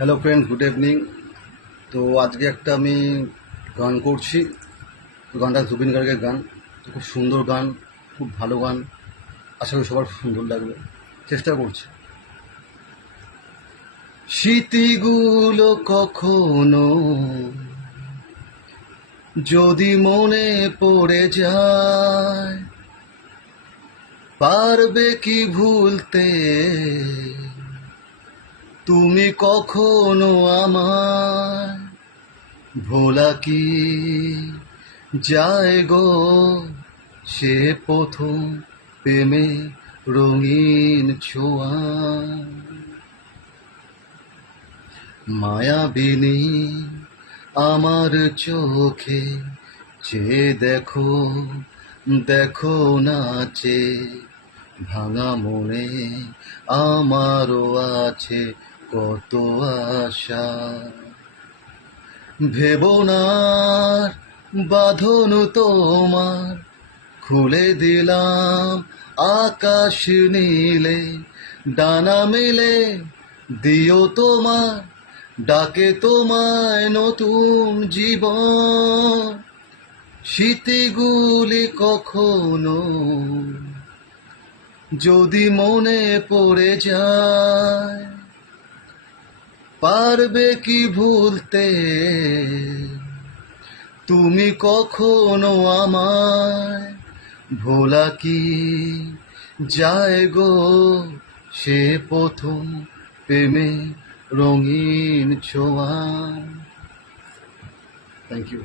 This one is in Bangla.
Hello friends, good evening. তো আজকে একটা আমি গান করছি। তো গানটা জুবিন গার্গের গান। তো খুব সুন্দর গান, খুব ভালো গান। আশা করি সবার সুন্দর লাগবে, চেষ্টা করছি। স্মৃতিগুলো কখনো যদি মনে পড়ে যায়, পারবে কি ভুলতে তুমি কখনো আমায়? ভোলা কি যায় গো সে প্রথম প্রেমে রঙিন ছোঁয়া? মায়াবিনী আমার চোখে চেয়ে দেখো, দেখো নাচে ভাঙা মনে আমারও আছে কত আশা। ভেবো না বাঁধন তোমার, খুলে দিলাম আকাশ নীলে। ডানা মেলে দিও তোমার, ডাকে তোমায় নতুন জীবন। স্মৃতিগুলি কখনো যদি মনে পড়ে যায়, পারবে কি ভুলতে তুমি কখনো আমায়? ভোলা কি যায় গো সে প্রথম প্রেমে রঙিন ছোঁয়া? Thank you.